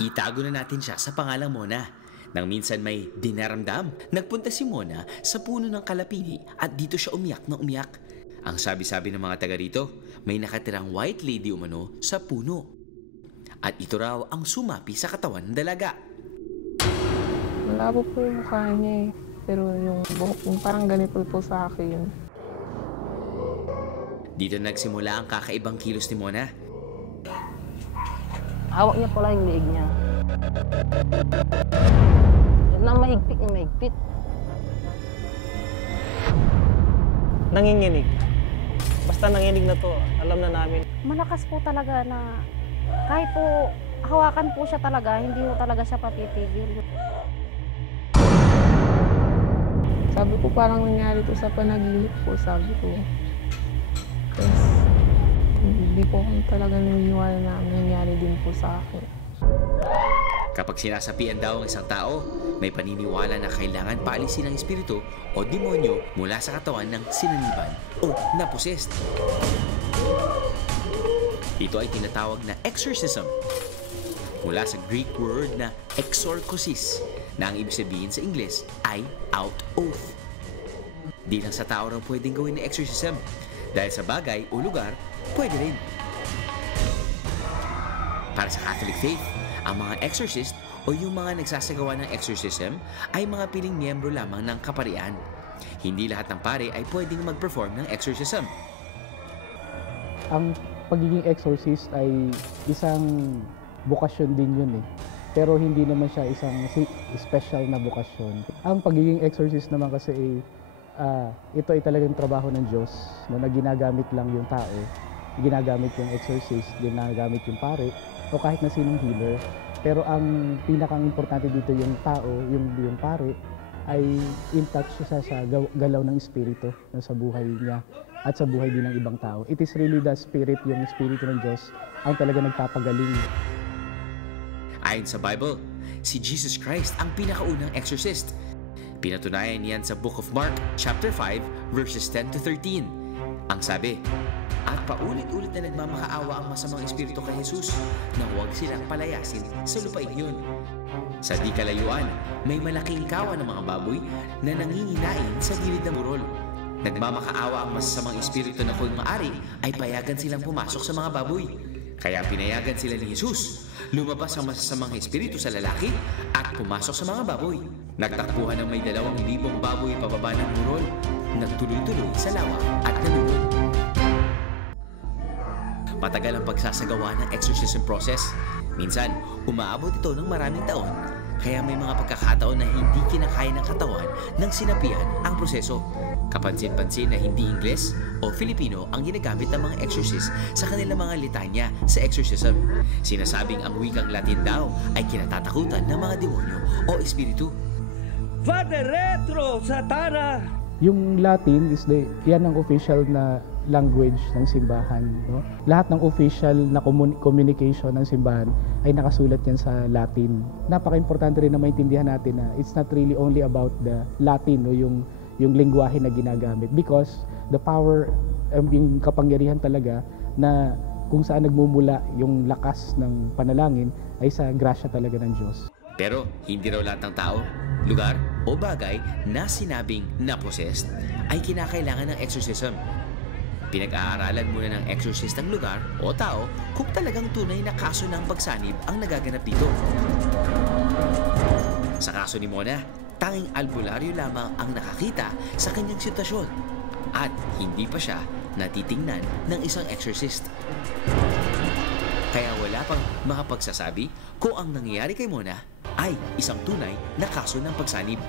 Itago na natin siya sa pangalang Mona. Nang minsan may dinaramdam, nagpunta si Mona sa puno ng kalapili at dito siya umiyak na umiyak. Ang sabi-sabi ng mga taga rito, may nakatirang white lady umano sa puno. At ito raw ang sumapi sa katawan ng dalaga. Malabo po yung mukha niya eh. Pero yung buhok yung parang ganito po sa akin. Dito nagsimula ang kakaibang kilos ni Mona. Hawak niya pala yung liig niya. Yan na mahigpit yung mahigpit. Nanginginig. Basta nanginig na to, alam na namin. Malakas po talaga na kahit po hawakan po siya talaga, hindi po talaga siya papitigil. Sabi ko parang nangyari to sa panaginip ko, sabi ko. Tapos, hindi po ako talaga naniniwala na nangyari din po sa akin. Kapag sinasapian daw ang isang tao, may paniniwala na kailangan paalisin ang espiritu o demonyo mula sa katawan ng sinaniban o napossessed. Ito ay tinatawag na exorcism mula sa Greek word na exorkosis na ang ibig sabihin sa Ingles ay out oath. Di lang sa tao raw pwedeng gawin na exorcism dahil sa bagay o lugar, pwede rin. Para sa Catholic faith, ang mga exorcist o yung mga nagsasagawa ng exorcism ay mga piling miyembro lamang ng kaparian. Hindi lahat ng pare ay pwedeng mag-perform ng exorcism. Ang pagiging exorcist ay isang bukasyon din yun eh. Pero hindi naman siya isang special na bukasyon. Ang pagiging exorcist naman kasi ito ay talagang trabaho ng Diyos na ginagamit lang yung tao. Ginagamit yung exorcist, ginagamit yung pare, o kahit na sinong healer. Pero ang pinakang importante dito yung tao, yung pare, ay in touch siya sa galaw ng espiritu sa buhay niya at sa buhay din ng ibang tao. It is really the spirit, yung espiritu ng Diyos, ang talaga nagpapagaling. Ayon sa Bible, si Jesus Christ ang pinakaunang exorcist. Pinatunayan niyan sa Book of Mark, chapter 5, verses 10 to 13. Ang sabi, at paulit-ulit na nagmamakaawa ang masamang espiritu kay Jesus na huwag silang palayasin sa lupain yun. Sa di kalayuan, may malaking kawan ng mga baboy na nanginginain sa gilid ng burol. Nagmamakaawa ang masasamang espiritu na kung maaari ay payagan silang pumasok sa mga baboy. Kaya pinayagan sila ni Jesus. Lumabas ang masasamang espiritu sa lalaki at pumasok sa mga baboy. Nagtakbuhan ng may 2,000 baboy pababa ng burol. Nagtuloy-tuloy sa lawa at nalulod. Matagal ang pagsasagawa ng exorcism process. Minsan, umaabot ito ng maraming taon. Kaya may mga pagkakataon na hindi kinakaya ng katawan ng sinapian ang proseso. Kapansin-pansin na hindi Ingles o Filipino ang ginagamit ng mga exorcist sa kanilang mga litanya sa exorcism. Sinasabing ang wikang Latin daw ay kinatatakutan ng mga demonyo o espiritu. Father Retro Satana! Yung Latin is yan ang official na language ng simbahan. No? Lahat ng official na communication ng simbahan ay nakasulat yan sa Latin. Napaka-importante rin na maintindihan natin na it's not really only about the Latin o yung lengguwahe na ginagamit because the power, yung kapangyarihan talaga na kung saan nagmumula yung lakas ng panalangin ay sa grasya talaga ng Diyos. Pero hindi raw lahat ng tao, lugar o bagay na sinabing na-possessed ay kinakailangan ng exorcism. Pinag-aaralan muna ng exorcist ang lugar o tao kung talagang tunay na kaso ng pagsanib ang nagaganap dito. Sa kaso ni Mona, tanging albularyo lamang ang nakakita sa kanyang sitwasyon at hindi pa siya natitingnan ng isang exorcist. Kaya wala pang makapagsasabi kung ang nangyayari kay Mona ay isang tunay na kaso ng pagsanib.